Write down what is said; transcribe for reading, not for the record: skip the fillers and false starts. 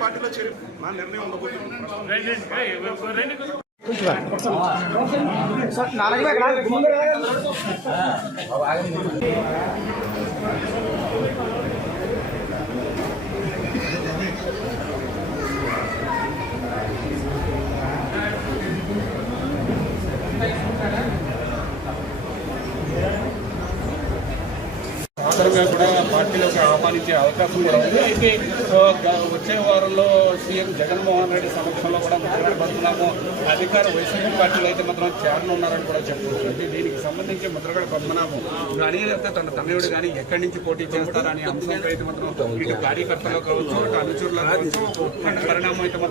పార్టీలో చేరి మా నిర్ణయం ఉండబోతుంది. సాధారణంగా కూడా పార్టీలోకి ఆహ్వానించే అవకాశం కూడా ఉంది. అయితే వచ్చే వారంలో సీఎం జగన్మోహన్ రెడ్డి సమక్షంలో కూడా ముద్రగడ అధికార వైసీపీ పార్టీలో అయితే మాత్రం చేరనున్నారని కూడా చెప్పుకోవచ్చు. దీనికి సంబంధించి ముద్రగడ పద్మనాభం కానీ లేకపోతే తన తనయుడు కానీ ఎక్కడి నుంచి పోటీ చేస్తారనే అంశంపై అయితే మాత్రం ఇటు కార్యకర్తలు కావచ్చు, ఇటు అనుచరులు కావచ్చు, పరిణామం అయితే మాత్రం